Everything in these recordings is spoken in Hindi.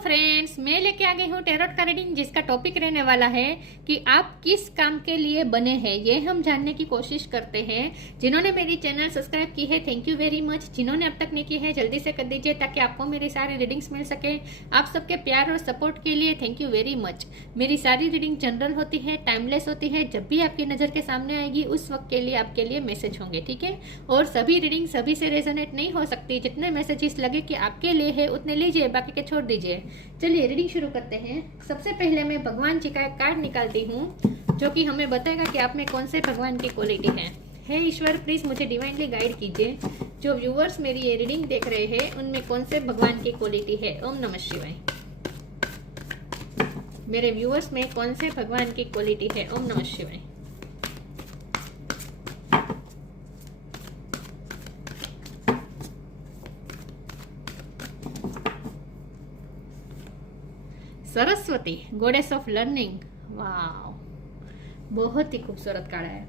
फ्रेंड्स, मैं लेके आ गई हूँ टैरोट का रीडिंग जिसका टॉपिक रहने वाला है कि आप किस काम के लिए बने हैं। ये हम जानने की कोशिश करते हैं। जिन्होंने मेरी चैनल सब्सक्राइब की है, थैंक यू वेरी मच। जिन्होंने अब तक नहीं की है, जल्दी से कर दीजिए ताकि आपको मेरी सारी रीडिंग्स मिल सके। आप सबके प्यार और सपोर्ट के लिए थैंक यू वेरी मच। मेरी सारी रीडिंग जनरल होती है, टाइमलेस होती है। जब भी आपकी नज़र के सामने आएगी उस वक्त के लिए आपके लिए मैसेज होंगे, ठीक है। और सभी रीडिंग सभी से रेजोनेट नहीं हो सकती। जितने मैसेजेस लगे कि आपके लिए है उतने लीजिए, बाकी के छोड़ दीजिए। चलिए रीडिंग शुरू करते हैं। सबसे पहले मैं भगवान जी का एक कार्ड निकालती हूँ जो कि हमें बताएगा कि आप में कौन से भगवान की क्वालिटी है। हे ईश्वर, प्लीज मुझे डिवाइनली गाइड कीजिए। जो व्यूअर्स मेरी ये रीडिंग देख रहे हैं उनमें कौन से भगवान की क्वालिटी है। ओम नमः शिवाय। मेरे व्यूअर्स में कौन से भगवान की क्वालिटी है। ओम नमः शिवाय। Saraswati, goddess of learning. वाह, बहुत ही खूबसूरत कार्ड है।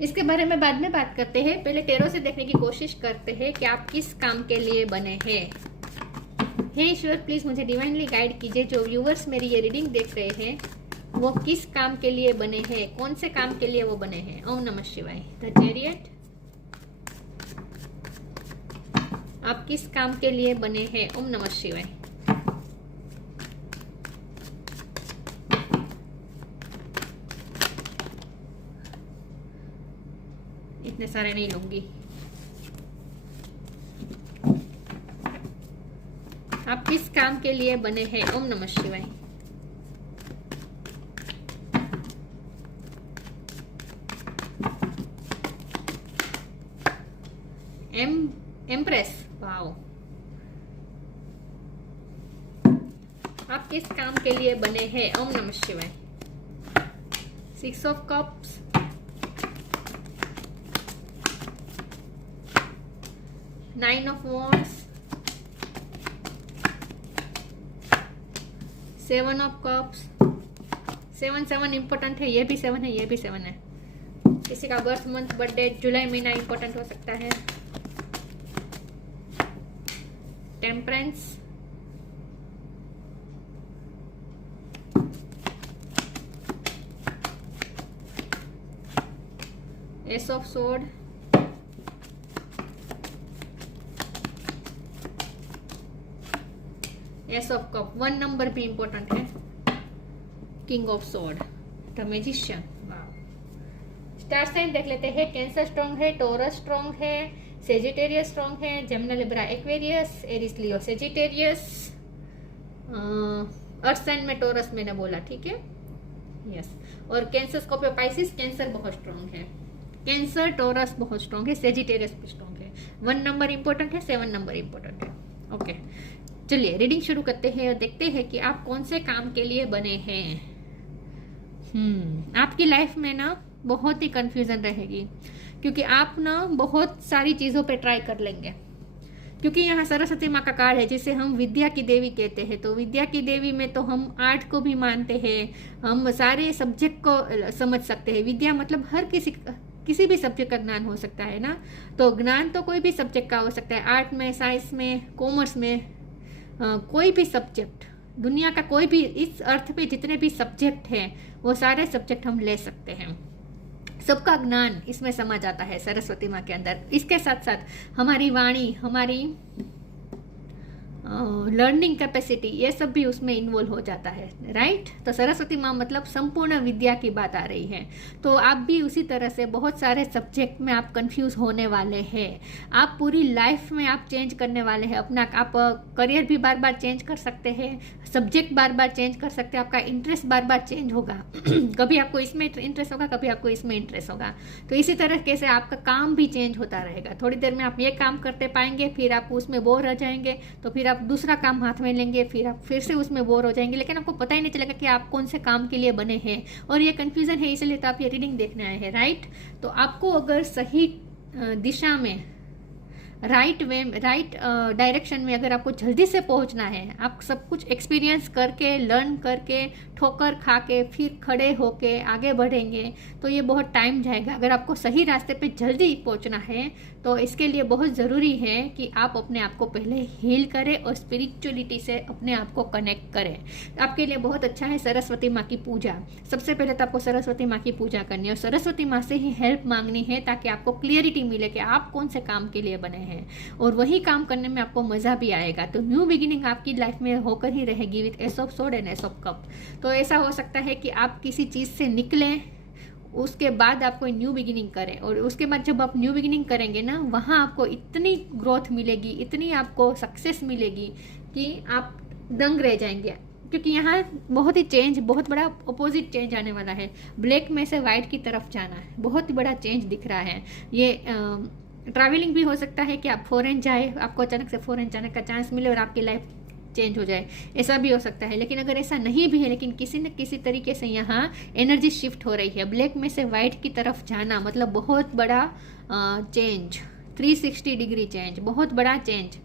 इसके बारे में बाद में बात करते हैं। पहले टैरो से देखने की कोशिश करते हैं कि आप किस काम के लिए बने हैं। हे ईश्वर, प्लीज मुझे डिवाइनली गाइड कीजिए। जो व्यूअर्स मेरी ये रीडिंग देख रहे हैं वो किस काम के लिए बने हैं, कौन से काम के लिए वो बने हैं। ओम नमः शिवाय। द चैरियट, आप किस काम के लिए बने हैं। ओम नमः शिवाय। इतने सारे नहीं लूंगी। आप किस काम के लिए बने हैं। ओम नमः शिवाय। Empress, wow. आप किस काम के लिए बने हैं। ओम नमः शिवाय। 6 of cups, 9 of wands, 7 of cups. 7 important है, ये भी 7 है, ये भी 7 है। किसी का बर्थ मंथ, बर्थडे, जुलाई महीना इंपॉर्टेंट हो सकता है। Temperance, ace of sword, ace of cup. 1 number भी इंपॉर्टेंट है। King of sword, the magician. Star sign देख लेते हैं। कैंसर स्ट्रॉन्ग है, टॉरस स्ट्रॉन्ग है, सेजिटेरियस स्ट्रॉन्ग है, Gemini Libra Aquarius, Aries Leo Sagittarius, earth sign में टॉरस मैंने बोला, ठीक है, यस। और कैंसर स्कॉर्पियो पाइसिस, कैंसर बहुत स्ट्रॉन्ग है। कैंसर टॉरस बहुत स्ट्रॉन्ग है, सेजिटेरियस भी स्ट्रॉन्ग है। 1 नंबर इंपॉर्टेंट है, 7 नंबर इंपॉर्टेंट है। ओके, चलिए रीडिंग शुरू करते हैं और देखते हैं कि आप कौन से काम के लिए बने हैं। आपकी लाइफ में ना बहुत ही कंफ्यूजन रहेगी क्योंकि आप ना बहुत सारी चीज़ों पे ट्राई कर लेंगे। क्योंकि यहाँ सरस्वती माँ का कार्ड है जिसे हम विद्या की देवी कहते हैं। तो विद्या की देवी में तो हम आर्ट को भी मानते हैं, हम सारे सब्जेक्ट को समझ सकते हैं। विद्या मतलब हर किसी भी सब्जेक्ट का ज्ञान हो सकता है ना। तो ज्ञान तो कोई भी सब्जेक्ट का हो सकता है, आर्ट में, साइंस में, कॉमर्स में, कोई भी सब्जेक्ट, दुनिया का कोई भी, इस अर्थ पे जितने भी सब्जेक्ट हैं वो सारे सब्जेक्ट हम ले सकते हैं। सबका ज्ञान इसमें समा जाता है सरस्वती माँ के अंदर। इसके साथ साथ हमारी वाणी, हमारी लर्निंग कैपेसिटी, ये सब भी उसमें इन्वॉल्व हो जाता है, राइट। तो सरस्वती माँ मतलब संपूर्ण विद्या की बात आ रही है। तो आप भी उसी तरह से बहुत सारे सब्जेक्ट में आप कंफ्यूज होने वाले हैं। आप पूरी लाइफ में आप चेंज करने वाले हैं अपना। आप करियर भी बार बार चेंज कर सकते हैं, सब्जेक्ट बार बार चेंज कर सकते हैं, आपका इंटरेस्ट बार बार चेंज होगा। कभी आपको इसमें इंटरेस्ट होगा, कभी आपको इसमें इंटरेस्ट होगा। तो इसी तरीके से आपका काम भी चेंज होता रहेगा। थोड़ी देर में आप ये काम करते पाएंगे, फिर आप उसमें बोर हो जाएंगे, तो फिर आप दूसरा काम हाथ में लेंगे, फिर आप फिर से उसमें बोर हो जाएंगे, लेकिन आपको पता ही नहीं चलेगा कि आप कौन से काम के लिए बने हैं। और ये कंफ्यूजन है, इसलिए तो आप ये रीडिंग देखने आए हैं, राइट। तो आपको अगर सही दिशा में, राइट डायरेक्शन में अगर आपको जल्दी से पहुंचना है, आप सब कुछ एक्सपीरियंस करके, लर्न करके, ठोकर खा के फिर खड़े होके आगे बढ़ेंगे तो ये बहुत टाइम जाएगा। अगर आपको सही रास्ते पे जल्दी पहुंचना है तो इसके लिए बहुत ज़रूरी है कि आप अपने आप को पहले हील करें और स्पिरिचुअलिटी से अपने आप को कनेक्ट करें। आपके लिए बहुत अच्छा है सरस्वती माँ की पूजा। सबसे पहले तो आपको सरस्वती माँ की पूजा करनी है और सरस्वती माँ से ही हेल्प मांगनी है ताकि आपको क्लियरिटी मिले कि आप कौन से काम के लिए बने हैं और वही काम करने में आपको मज़ा भी आएगा। तो न्यू बिगिनिंग आपकी लाइफ में होकर ही रहेगी with S of sword and S of cup. तो ऐसा हो सकता है कि आप किसी चीज़ से निकलें, उसके बाद आप कोई न्यू बिगिनिंग करें और उसके बाद जब आप न्यू बिगिनिंग करेंगे ना, वहाँ आपको इतनी ग्रोथ मिलेगी, इतनी आपको सक्सेस मिलेगी कि आप दंग रह जाएंगे। क्योंकि यहाँ बहुत ही चेंज, बहुत बड़ा अपोजिट चेंज आने वाला है। ब्लैक में से वाइट की तरफ जाना है, बहुत ही बड़ा चेंज दिख रहा है। ये ट्रैवलिंग भी हो सकता है कि आप फॉरेन जाए, आपको अचानक से फॉरेन जाने का चांस मिले और आपकी लाइफ चेंज हो जाए, ऐसा भी हो सकता है। लेकिन अगर ऐसा नहीं भी है, लेकिन किसी न किसी तरीके से यहाँ एनर्जी शिफ्ट हो रही है। ब्लैक में से वाइट की तरफ जाना मतलब बहुत बड़ा चेंज, 360 डिग्री चेंज, बहुत बड़ा चेंज।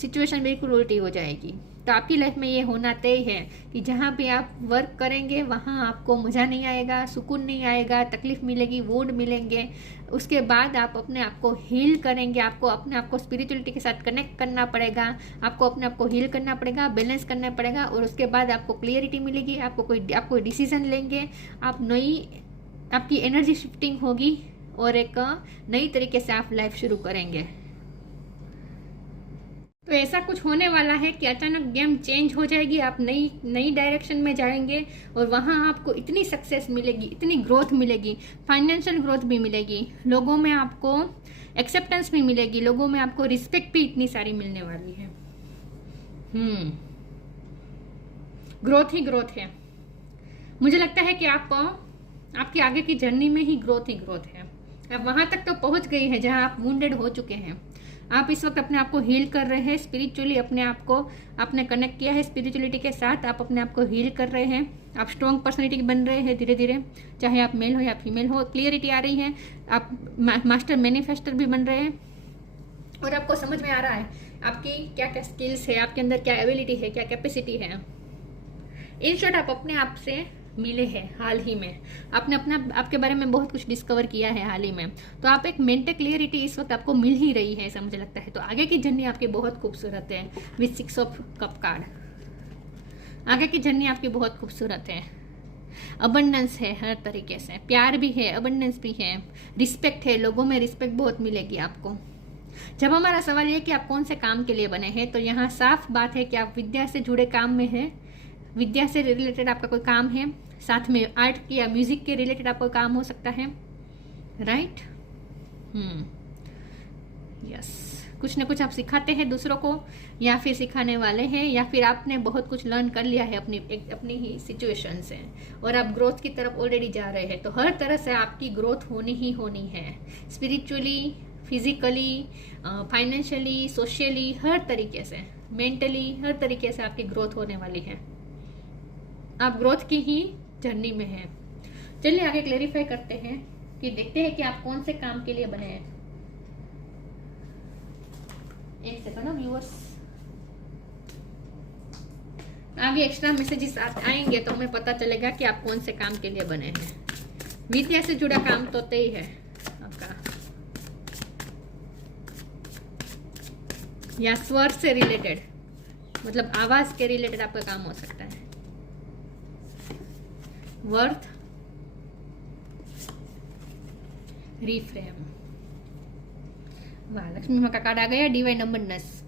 सिचुएशन बिल्कुल उल्टी हो जाएगी। तो आपकी लाइफ में ये होना तय है कि जहाँ भी आप वर्क करेंगे वहाँ आपको मज़ा नहीं आएगा, सुकून नहीं आएगा, तकलीफ मिलेगी, वुंड मिलेंगे। उसके बाद आप अपने आप को हील करेंगे। आपको अपने आप को स्पिरिचुअलिटी के साथ कनेक्ट करना पड़ेगा, आपको अपने आप को हील करना पड़ेगा, बैलेंस करना पड़ेगा और उसके बाद आपको क्लियरिटी मिलेगी। आप कोई डिसीजन लेंगे, आपकी एनर्जी शिफ्टिंग होगी और एक नई तरीके से आप लाइफ शुरू करेंगे। तो ऐसा कुछ होने वाला है कि अचानक गेम चेंज हो जाएगी, आप नई डायरेक्शन में जाएंगे और वहाँ आपको इतनी सक्सेस मिलेगी, इतनी ग्रोथ मिलेगी, फाइनेंशियल ग्रोथ भी मिलेगी, लोगों में आपको एक्सेप्टेंस भी मिलेगी, लोगों में आपको रिस्पेक्ट भी इतनी सारी मिलने वाली है। ग्रोथ ही ग्रोथ है। मुझे लगता है कि आपकी आगे की जर्नी में ही ग्रोथ है। आप वहाँ तक तो पहुँच गई है जहाँ आप वुंडेड हो चुके हैं। आप इस वक्त अपने आप को हील कर रहे हैं स्पिरिचुअली, अपने आप को आपने कनेक्ट किया है स्पिरिचुअलिटी के साथ, आप अपने आप को हील कर रहे हैं। आप स्ट्रॉन्ग पर्सनैलिटी बन रहे हैं धीरे धीरे, चाहे आप मेल हो या फीमेल हो। क्लियरिटी आ रही है, आप मास्टर मैनिफेस्टर भी बन रहे हैं और आपको समझ में आ रहा है आपकी क्या क्या स्किल्स है, आपके अंदर क्या एबिलिटी है, क्या कैपेसिटी है। इन शॉर्ट आप अपने आप से मिले हैं हाल ही में, आपने आपके बारे में बहुत कुछ डिस्कवर किया है हाल ही में। तो आप एक मेंटल क्लियरिटी इस वक्त आपको मिल ही रही है, ऐसा मुझे लगता है। तो आगे की जर्नी आपकी बहुत खूबसूरत है विद 6 ऑफ कप कार्ड। आगे की जर्नी आपकी बहुत खूबसूरत है। अबंडेंस है हर तरीके से, प्यार भी है, अबंडेंस भी है, रिस्पेक्ट है, लोगों में रिस्पेक्ट बहुत मिलेगी आपको। जब हमारा सवाल ये कि आप कौन से काम के लिए बने हैं, तो यहाँ साफ बात है कि आप विद्या से जुड़े काम में हैं। विद्या से रिलेटेड आपका कोई काम है, साथ में आर्ट की या म्यूजिक के रिलेटेड आपका काम हो सकता है, राइट। यस, कुछ ना कुछ आप सिखाते हैं दूसरों को या फिर सिखाने वाले हैं, या फिर आपने बहुत कुछ लर्न कर लिया है अपनी ही सिचुएशन से और आप ग्रोथ की तरफ ऑलरेडी जा रहे हैं। तो हर तरह से आपकी ग्रोथ होनी ही होनी है, स्पिरिचुअली, फिजिकली, फाइनेंशियली, सोशली, हर तरीके से, मेंटली, हर तरीके से आपकी ग्रोथ होने वाली है। आप ग्रोथ की ही जर्नी में हैं। चलिए आगे क्लेरिफाई करते हैं कि देखते हैं कि आप कौन से काम के लिए बने हैं। एक सेकंड व्यूअर्स, आगे एक्स्ट्रा मैसेजेस आएंगे तो हमें पता चलेगा कि आप कौन से काम के लिए बने हैं। विद्या से जुड़ा काम तो तय है आपका, या स्वर से रिलेटेड, मतलब आवाज के रिलेटेड आपका काम हो सकता है। वर्थ, रिफ्रेम, वाह, लक्ष्मी माँ का कार्ड आ गया, डिवाइन अबंडेंस।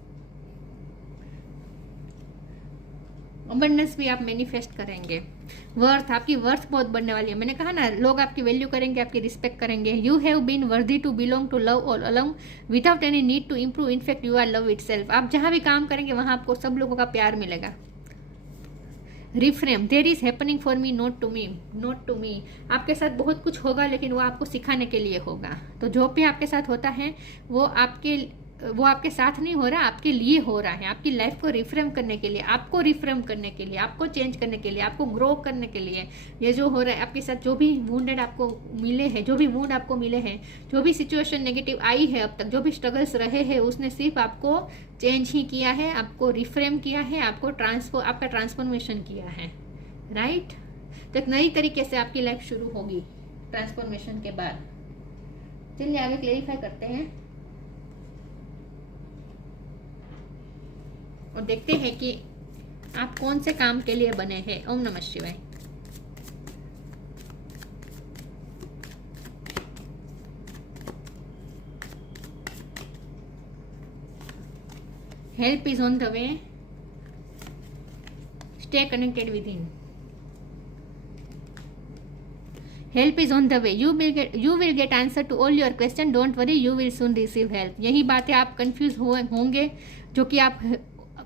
अबंडेंस भी आप मैनिफेस्ट करेंगे। वर्थ, आपकी वर्थ बहुत बढ़ने वाली है। मैंने कहा ना, लोग आपकी वैल्यू करेंगे, आपकी रिस्पेक्ट करेंगे। You have been worthy to belong to love all along without any need to improve, in fact you are love itself. आप जहां भी काम करेंगे वहां आपको सब लोगों का प्यार मिलेगा। Reframe, there is happening for me not to me. आपके साथ बहुत कुछ होगा लेकिन वो आपको सिखाने के लिए होगा। तो जो भी आपके साथ होता है वो आपके साथ नहीं हो रहा, आपके लिए हो रहा है, आपकी लाइफ को रिफ्रेम करने के लिए, आपको रिफ्रेम करने के लिए, आपको चेंज करने के लिए, आपको ग्रो करने के लिए। ये जो हो रहा है आपके साथ, जो भी वुंडेड आपको मिले हैं, जो भी वुंड आपको मिले हैं, जो भी सिचुएशन नेगेटिव आई है अब तक, जो भी स्ट्रगल्स रहे हैं, उसने सिर्फ आपको चेंज ही किया है, आपको रिफ्रेम किया है, आपका ट्रांसफॉर्मेशन किया है, राइट। तो एक नई तरीके से आपकी लाइफ शुरू होगी ट्रांसफॉर्मेशन के बाद। चलिए आगे क्लेरिफाई करते हैं और देखते हैं कि आप कौन से काम के लिए बने हैं। ओम नमः शिवाय। Help is on the way, stay connected within. Help is on the way, you will get answer to all your question, don't worry, you will soon receive help. यही बातें आप कंफ्यूज होंगे जो कि आप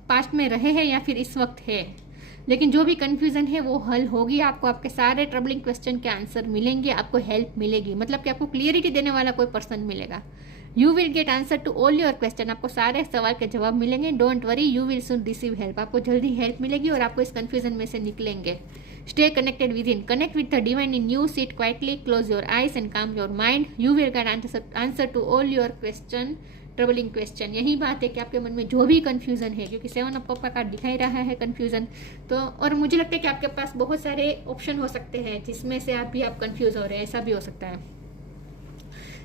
पास्ट में रहे हैं या फिर इस वक्त है, लेकिन जो भी कंफ्यूजन है वो हल होगी। आपको आपके सारे ट्रबलिंग क्वेश्चन के आंसर मिलेंगे, आपको हेल्प मिलेगी, मतलब कि आपको क्लियरिटी देने वाला कोई पर्सन मिलेगा। You will get answer to all your question, आपको सारे सवाल के जवाब मिलेंगे। Don't worry, you will soon receive help, आपको जल्दी हेल्प मिलेगी और आपको इस कंफ्यूजन में से निकलेंगे। Stay connected within, connect with the divine in you, sit quietly, close your eyes and calm your mind. You will get answer to all your question, troubling question. यही बात है कि आपके मन में जो भी कंफ्यूजन है, क्योंकि 7 ऑफ कप का कार्ड दिखाई रहा है कंफ्यूजन, तो और मुझे लगता है कि आपके पास बहुत सारे ऑप्शन हो सकते हैं जिसमें से आप कंफ्यूज हो रहे हैं, ऐसा भी हो सकता है।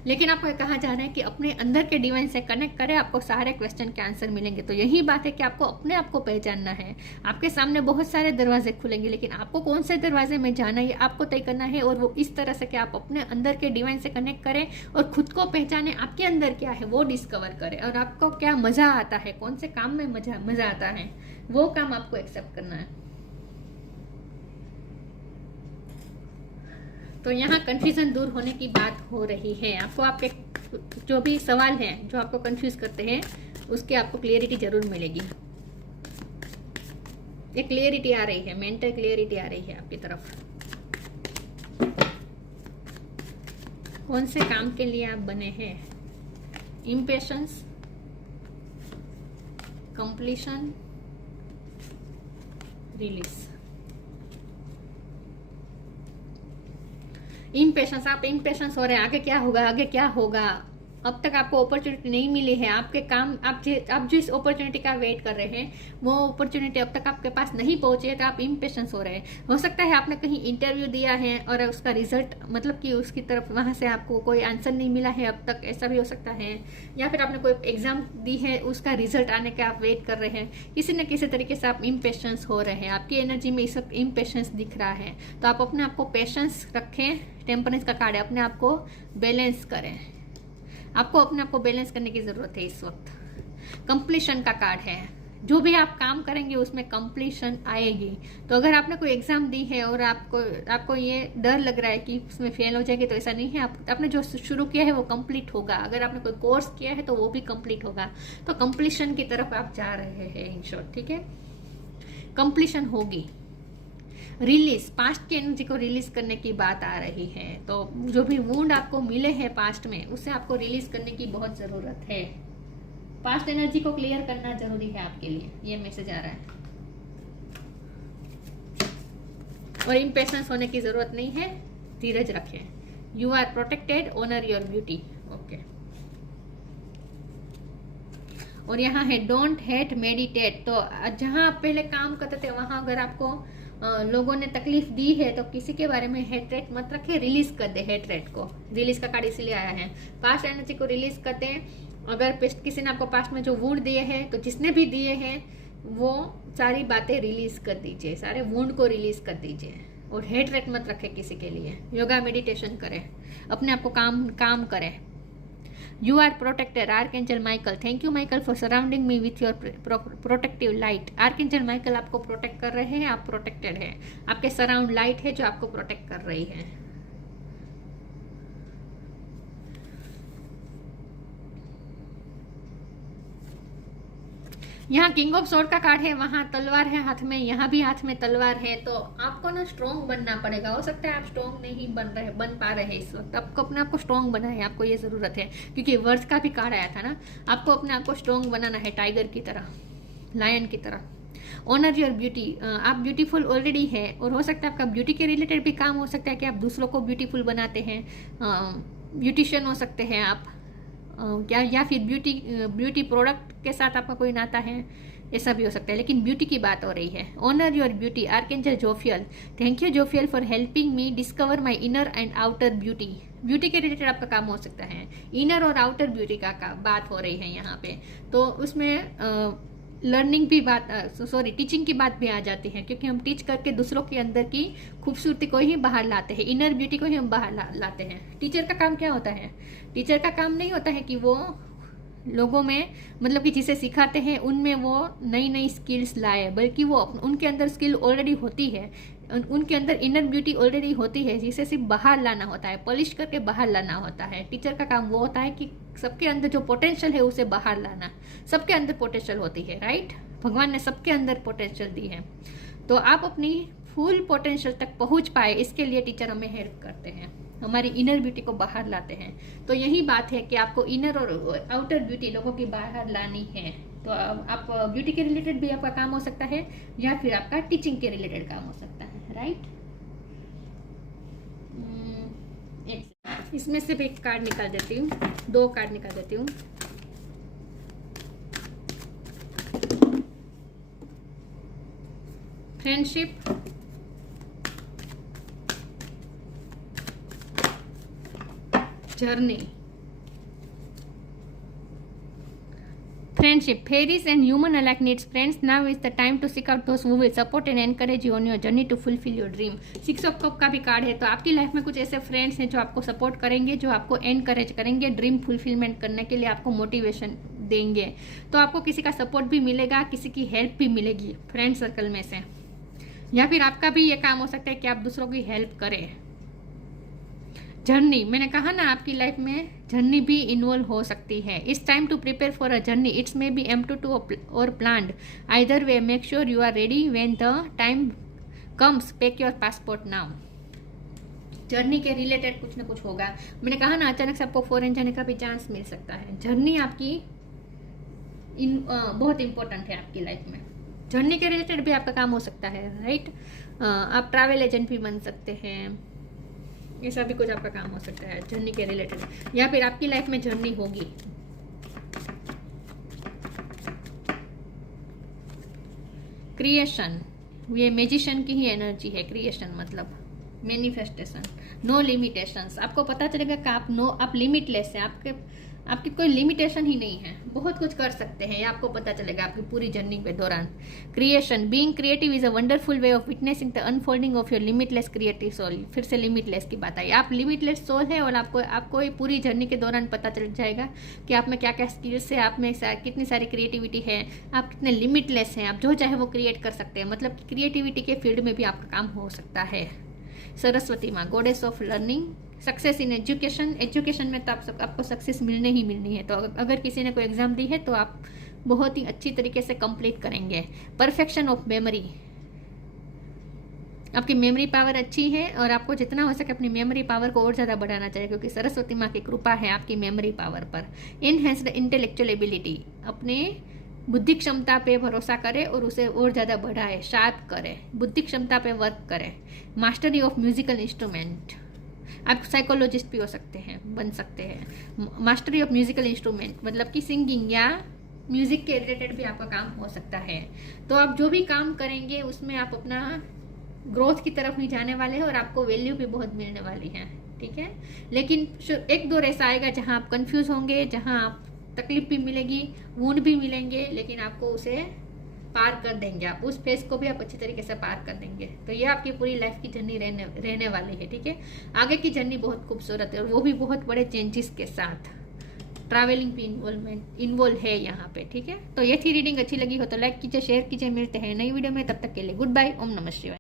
लेकिन आपको कहा जा रहा है कि अपने अंदर के डिवाइन से कनेक्ट करें, आपको सारे क्वेश्चन के आंसर मिलेंगे। तो यही बात है कि आपको अपने आप को पहचानना है। आपके सामने बहुत सारे दरवाजे खुलेंगे, लेकिन आपको कौन से दरवाजे में जाना है आपको तय करना है, और वो इस तरह से कि आप अपने अंदर के डिवाइन से कनेक्ट करें और खुद को पहचाने, आपके अंदर क्या है वो डिस्कवर करें, और आपको क्या मजा आता है, कौन से काम में मजा आता है, वो काम आपको एक्सेप्ट करना है। तो यहाँ कंफ्यूजन दूर होने की बात हो रही है। आपको आपके जो भी सवाल हैं जो आपको कंफ्यूज करते हैं उसके आपको क्लियरिटी जरूर मिलेगी। ये क्लियरिटी आ रही है, मेंटल क्लियरिटी आ रही है आपकी तरफ। कौन से काम के लिए आप बने हैं? Impatience, completion, release. इम्पेशंस, आप इम्पेशंस हो रहे हैं, आगे क्या होगा, आगे क्या होगा। अब तक आपको अपॉर्चुनिटी नहीं मिली है, आपके काम आप जिस अपॉर्चुनिटी का वेट कर रहे हैं वो अपॉर्चुनिटी अब तक आपके पास नहीं पहुंची है, तो आप इम्पेशंस हो रहे हैं। हो सकता है आपने कहीं इंटरव्यू दिया है और उसका रिजल्ट, मतलब कि उसकी तरफ वहां से आपको कोई आंसर नहीं मिला है अब तक, ऐसा भी हो सकता है। या फिर आपने कोई एग्जाम दी है, उसका रिजल्ट आने का आप वेट कर रहे हैं। किसी न किसी तरीके से आप इम्पेशंस हो रहे हैं, आपकी एनर्जी में इस वक्त इम्पेशंस दिख रहा है। तो आप अपने आप को पेशेंस रखें। टेम्परेंस का कार्ड है, अपने आप को बैलेंस करें। आपको अपने आप को बैलेंस करने की जरूरत है इस वक्त। कंप्लीशन का कार्ड है, जो भी आप काम करेंगे उसमें कंप्लीशन आएगी। तो अगर आपने कोई एग्जाम दी है और आपको ये डर लग रहा है कि उसमें फेल हो जाएगी, तो ऐसा नहीं है। आपने जो शुरू किया है वो कंप्लीट होगा। अगर आपने कोई कोर्स किया है तो वो भी कंप्लीट होगा। तो कंप्लीशन की तरफ आप जा रहे हैं इन शॉर्ट, ठीक है। कंप्लीशन होगी। रिलीज, पास्ट की एनर्जी को रिलीज करने की बात आ रही है। तो जो भी वुंड आपको मिले हैं पास्ट में, उसे आपको रिलीज करने की बहुत जरूरत है। पास्ट एनर्जी को क्लियर करना जरूरी है आपके लिए, ये मैसेज आ रहा है। और इम्पेशेंस होने की जरूरत नहीं है, धीरज रखें। You are protected, honour your beauty. Okay. और यहाँ है डोंट हेट, मेडिटेट। तो जहां आप पहले काम करते थे वहां अगर आपको लोगों ने तकलीफ दी है तो किसी के बारे में हेटरेट मत रखे, रिलीज कर दे हेटरेट को। रिलीज का कार्ड इसीलिए आया है। पास्ट एनर्जी को रिलीज करते हैं। अगर किसी ने आपको पास्ट में जो वुंड दिए हैं, तो जिसने भी दिए हैं वो सारी बातें रिलीज कर दीजिए, सारे वुंड को रिलीज कर दीजिए। और हेटरेट मत रखे किसी के लिए। योगा मेडिटेशन करें, अपने आप को काम करें। You are protected, Archangel Michael. Thank you, Michael, for surrounding me with your protective light. Archangel Michael आपको प्रोटेक्ट कर रहे हैं, आप प्रोटेक्टेड हैं। आपके सराउंड लाइट है जो आपको प्रोटेक्ट कर रही है। यहाँ किंग ऑफ स्वॉर्ड का कार्ड है, वहां तलवार है हाथ में, यहाँ भी हाथ में तलवार है। तो आपको ना स्ट्रॉन्ग बनना पड़ेगा। हो सकता है आप स्ट्रॉन्ग नहीं बन पा रहे हैं इस वक्त। आपको अपने आप को स्ट्रॉन्ग बनाना है, आपको ये जरूरत है। क्योंकि वर्ड्स का भी कार्ड आया था ना, आपको अपने आप को स्ट्रॉन्ग बनाना है, टाइगर की तरह, लायन की तरह। ऑनर योर ब्यूटी, आप ब्यूटीफुल ऑलरेडी है। और हो सकता है आपका ब्यूटी के रिलेटेड भी काम हो सकता है कि आप दूसरों को ब्यूटीफुल बनाते हैं। ब्यूटिशियन हो सकते हैं आप, या फिर ब्यूटी प्रोडक्ट के साथ आपका कोई नाता है, ऐसा भी हो सकता है, लेकिन ब्यूटी की बात हो रही है। Honour your beauty, archangel Jophiel. Thank you Jophiel for helping me discover my inner and outer beauty. Beauty के रिलेटेड आपका काम हो सकता है, इनर और आउटर ब्यूटी का बात हो रही है यहाँ पे। तो उसमें लर्निंग भी बात, टीचिंग की बात भी आ जाती है, क्योंकि हम टीच करके दूसरों के अंदर की खूबसूरती को ही बाहर लाते हैं, इनर ब्यूटी को ही हम बाहर लाते हैं। टीचर का काम क्या होता है? टीचर का काम नहीं होता है कि वो लोगों में, मतलब कि जिसे सिखाते हैं उनमें वो नई नई स्किल्स लाए, बल्कि वो उनके अंदर स्किल ऑलरेडी होती है, उनके अंदर इनर ब्यूटी ऑलरेडी होती है, जिसे सिर्फ बाहर लाना होता है, पॉलिश करके बाहर लाना होता है। टीचर का काम वो होता है कि सबके अंदर जो पोटेंशियल है उसे बाहर लाना। सबके अंदर पोटेंशियल होती है, राइट? भगवान ने सबके अंदर पोटेंशियल दी है, तो आप अपनी फुल पोटेंशियल तक पहुंच पाए, इसके लिए टीचर हमें हेल्प करते हैं, हमारी इनर ब्यूटी को बाहर लाते हैं। तो यही बात है कि आपको इनर और आउटर ब्यूटी लोगों की बाहर लानी है। तो आप ब्यूटी के रिलेटेड भी आपका काम हो सकता है, या फिर आपका टीचिंग के रिलेटेड काम हो सकता है, राइट? इसमें से भी एक कार्ड निकाल देती हूँ, 2 कार्ड निकाल देती हूँ। Friendship, journey. Friendship, fairies and human alike needs friends. Now is the time to seek out those who will support and encourage you on your journey to fulfill your dream. 6 of cup का भी कार्ड है, तो आपकी लाइफ में कुछ ऐसे फ्रेंड्स हैं जो आपको सपोर्ट करेंगे, जो आपको एनकरेज करेंगे, ड्रीम फुलफिलमेंट करने के लिए आपको मोटिवेशन देंगे। तो आपको किसी का सपोर्ट भी मिलेगा, किसी की हेल्प भी मिलेगी फ्रेंड सर्कल में से, या फिर आपका भी ये काम हो सकता है कि आप दूसरों की हेल्प करें। जर्नी, मैंने कहा ना आपकी लाइफ में जर्नी भी इन्वॉल्व हो सकती है। It's time to prepare for a journey, it's may be empty or planned, either way make sure you are ready when the time comes, pack your passport now. Journey के रिलेटेड कुछ ना कुछ होगा। मैंने कहा ना अचानक से आपको फॉरेन जाने का भी चांस मिल सकता है। जर्नी आपकी बहुत इंपॉर्टेंट है आपकी लाइफ में। जर्नी के रिलेटेड भी आपका काम हो सकता है, राइट? आप ट्रैवल एजेंट भी बन सकते हैं, ऐसा भी कुछ आपका काम हो सकता है जर्नी के रिलेटेड, या फिर आपकी लाइफ में जर्नी होगी। क्रिएशन, ये मैजिशियन की ही एनर्जी है। क्रिएशन मतलब मैनिफेस्टेशन, नो लिमिटेशंस। आपको पता चलेगा कि आप लिमिटलेस हैं, आपकी कोई लिमिटेशन ही नहीं है, बहुत कुछ कर सकते हैं, ये आपको पता चलेगा आपकी पूरी जर्नी के दौरान। Creation, being creative is a wonderful way of witnessing the unfolding of your limitless creative soul. फिर से लिमिटलेस की बात आई। आप लिमिटलेस सोल है, और आपको ये पूरी जर्नी के दौरान पता चल जाएगा कि आप में क्या क्या स्किल्स है, आप में कितनी सारी क्रिएटिविटी है, आप कितने लिमिटलेस हैं, आप जो चाहे वो क्रिएट कर सकते हैं। मतलब क्रिएटिविटी के फील्ड में भी आपका काम हो सकता है। सरस्वती माँ, goddess of learning. Success in education में तो आपको सक्सेस मिलनी ही मिलनी है। तो अगर किसी ने कोई एग्जाम दी है तो आप बहुत ही अच्छी तरीके से कंप्लीट करेंगे। परफेक्शन ऑफ मेमोरी, आपकी मेमोरी पावर अच्छी है, और आपको जितना हो सके अपनी मेमोरी पावर को और ज़्यादा बढ़ाना चाहिए, क्योंकि सरस्वती माँ की कृपा है आपकी मेमोरी पावर पर। इनहेंस्ड इंटेलेक्चुअल एबिलिटी, अपने बुद्धि क्षमता पे भरोसा करे और उसे और ज़्यादा बढ़ाए, शार्प करे, बुद्धि क्षमता पे वर्क करे। मास्टरी ऑफ म्यूजिकल इंस्ट्रूमेंट, आप साइकोलॉजिस्ट भी हो सकते हैं, बन सकते हैं। मास्टरी ऑफ म्यूजिकल इंस्ट्रूमेंट मतलब कि सिंगिंग या म्यूजिक के रिलेटेड भी आपका काम हो सकता है। तो आप जो भी काम करेंगे उसमें आप अपना ग्रोथ की तरफ ही जाने वाले हैं, और आपको वैल्यू भी बहुत मिलने वाली है, ठीक है? लेकिन एक दौर ऐसा आएगा जहां आप कंफ्यूज होंगे, जहां आप तकलीफ भी मिलेगी, वुंड भी मिलेंगे, लेकिन आपको उसे पार कर देंगे। आप उस फेस को भी आप अच्छी तरीके से पार कर देंगे। तो ये आपकी पूरी लाइफ की जर्नी रहने वाली है, ठीक है? आगे की जर्नी बहुत खूबसूरत है, और वो भी बहुत बड़े चेंजेस के साथ। ट्रैवलिंग भी इन्वॉल्व है यहाँ पे, ठीक है? तो ये थी रीडिंग। अच्छी लगी हो तो लाइक कीजिए, शेयर कीजिए। मिलते हैं नई वीडियो में, तब तक के लिए गुड बाय। ओम नमः शिवाय।